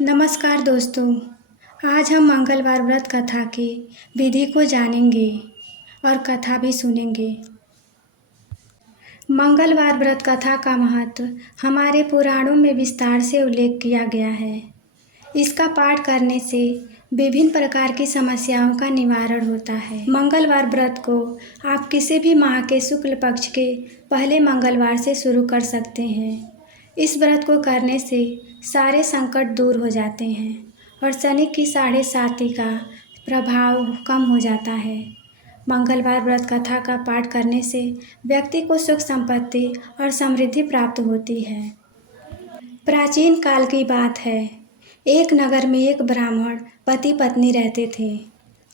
नमस्कार दोस्तों। आज हम मंगलवार व्रत कथा की विधि को जानेंगे और कथा भी सुनेंगे। मंगलवार व्रत कथा का महत्व हमारे पुराणों में विस्तार से उल्लेख किया गया है। इसका पाठ करने से विभिन्न प्रकार की समस्याओं का निवारण होता है। मंगलवार व्रत को आप किसी भी माह के शुक्ल पक्ष के पहले मंगलवार से शुरू कर सकते हैं। इस व्रत को करने से सारे संकट दूर हो जाते हैं और शनि की 7.5 का प्रभाव कम हो जाता है। मंगलवार व्रत कथा का पाठ करने से व्यक्ति को सुख संपत्ति और समृद्धि प्राप्त होती है। प्राचीन काल की बात है। एक नगर में एक ब्राह्मण पति पत्नी रहते थे।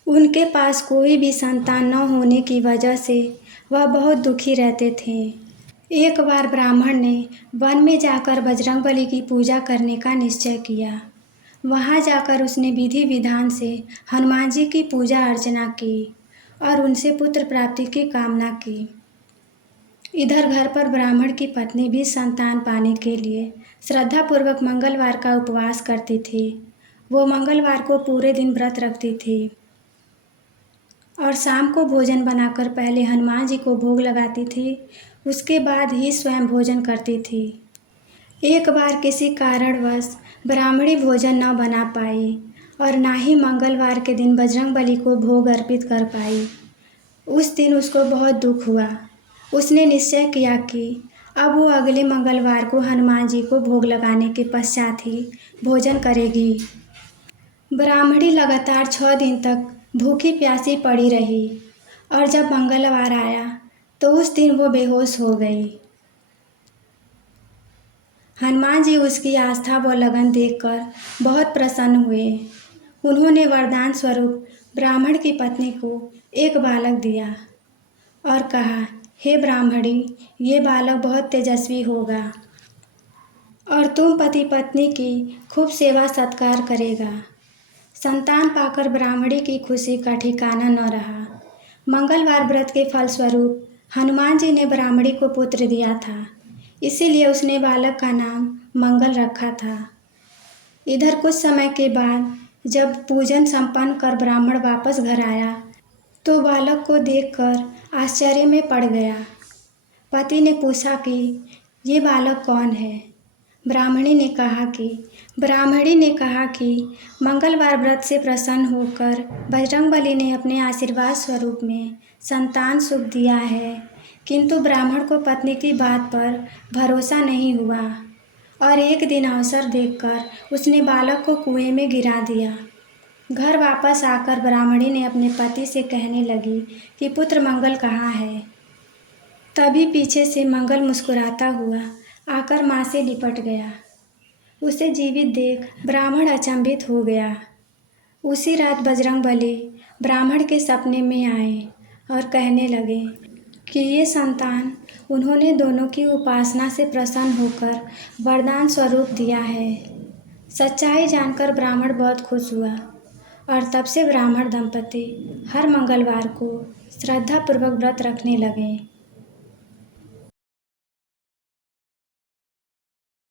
उनके पास कोई भी संतान न होने की वजह से वह बहुत दुखी रहते थे। एक बार ब्राह्मण ने वन में जाकर बजरंगबली की पूजा करने का निश्चय किया। वहां जाकर उसने विधि विधान से हनुमान जी की पूजा अर्चना की और उनसे पुत्र प्राप्ति की कामना की। इधर घर पर ब्राह्मण की पत्नी भी संतान पाने के लिए श्रद्धापूर्वक मंगलवार का उपवास करती थी। वो मंगलवार को पूरे दिन व्रत रखती थी और शाम को भोजन बनाकर पहले हनुमान जी को भोग लगाती थी, उसके बाद ही स्वयं भोजन करती थी। एक बार किसी कारणवश ब्राह्मणी भोजन न बना पाई और ना ही मंगलवार के दिन बजरंगबली को भोग अर्पित कर पाई। उस दिन उसको बहुत दुख हुआ। उसने निश्चय किया कि अब वो अगले मंगलवार को हनुमान जी को भोग लगाने के पश्चात ही भोजन करेगी। ब्राह्मणी लगातार 6 दिन तक भूखी प्यासी पड़ी रही और जब मंगलवार आया तो उस दिन वो बेहोश हो गई। हनुमान जी उसकी आस्था व लगन देखकर बहुत प्रसन्न हुए। उन्होंने वरदान स्वरूप ब्राह्मण की पत्नी को एक बालक दिया और कहा, हे ब्राह्मणी, ये बालक बहुत तेजस्वी होगा और तुम पति पत्नी की खूब सेवा सत्कार करेगा। संतान पाकर ब्राह्मणी की खुशी का ठिकाना न रहा। मंगलवार व्रत के फलस्वरूप हनुमान जी ने ब्राह्मणी को पुत्र दिया था, इसीलिए उसने बालक का नाम मंगल रखा था। इधर कुछ समय के बाद जब पूजन संपन्न कर ब्राह्मण वापस घर आया तो बालक को देखकर आश्चर्य में पड़ गया। पति ने पूछा कि ये बालक कौन है? ब्राह्मणी ने कहा कि मंगलवार व्रत से प्रसन्न होकर बजरंगबली ने अपने आशीर्वाद स्वरूप में संतान सुख दिया है, किंतु ब्राह्मण को पत्नी की बात पर भरोसा नहीं हुआ और एक दिन अवसर देखकर उसने बालक को कुएं में गिरा दिया। घर वापस आकर ब्राह्मणी ने अपने पति से कहने लगी कि पुत्र मंगल कहाँ है। तभी पीछे से मंगल मुस्कुराता हुआ आकर माँ से लिपट गया। उसे जीवित देख ब्राह्मण अचंभित हो गया। उसी रात बजरंगबली ब्राह्मण के सपने में आए और कहने लगे कि ये संतान उन्होंने दोनों की उपासना से प्रसन्न होकर वरदान स्वरूप दिया है। सच्चाई जानकर ब्राह्मण बहुत खुश हुआ और तब से ब्राह्मण दंपति हर मंगलवार को श्रद्धापूर्वक व्रत रखने लगे।